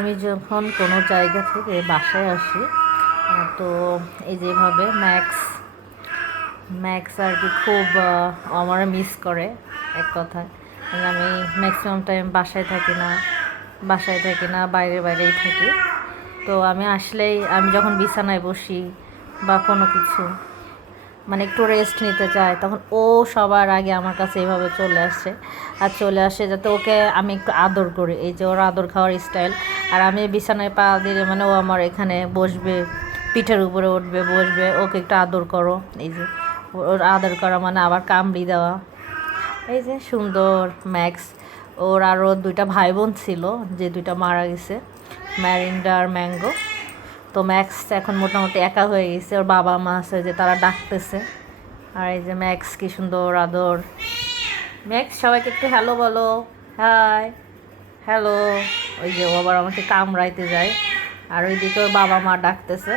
আমি যখন কোনো জায়গা থেকে বাসায় আসি তো এই যেভাবে ম্যাক্স ম্যাক্স আর কি খুব আমার মিস করে এক কথায়। আমি ম্যাক্সিমাম টাইম বাসায় থাকি না বাইরেই থাকি। তো আমি আসলেই আমি যখন বিছানায় বসি বা কোনো কিছু মানে একটু রেস্ট নিতে চাই, তখন ও সবার আগে আমার কাছে এইভাবে চলে আসে যাতে ওকে আমি একটু আদর করি। এই যে ওর আদর খাওয়ার স্টাইল। আর আমি বিছানায় পা দিলে মানে ও আমার এখানে বসবে, পিঠের উপরে উঠবে, বসবে, ওকে একটু আদর করো। এই যে ওর আদর করা মানে আবার কামড়ি দেওয়া। এই যে সুন্দর ম্যাক্স। ওর আরও দুইটা ভাই বোন ছিল, যে দুইটা মারা গেছে, ম্যারিন্ডা আর ম্যাঙ্গো। তো ম্যাক্স এখন মোটামুটি একা হয়ে গেছে, ওর বাবা মা আছে যে তারা ডাকতেছে। আর এই যে ম্যাক্স, কি সুন্দর আদর। ম্যাক্স, সবাইকে একটু হ্যালো বলো। Hi, hello. ওই যে ও আবার আমাকে কামড়াইতে যায়। আর ওইদিকে ওর বাবা মা ডাকতেছে।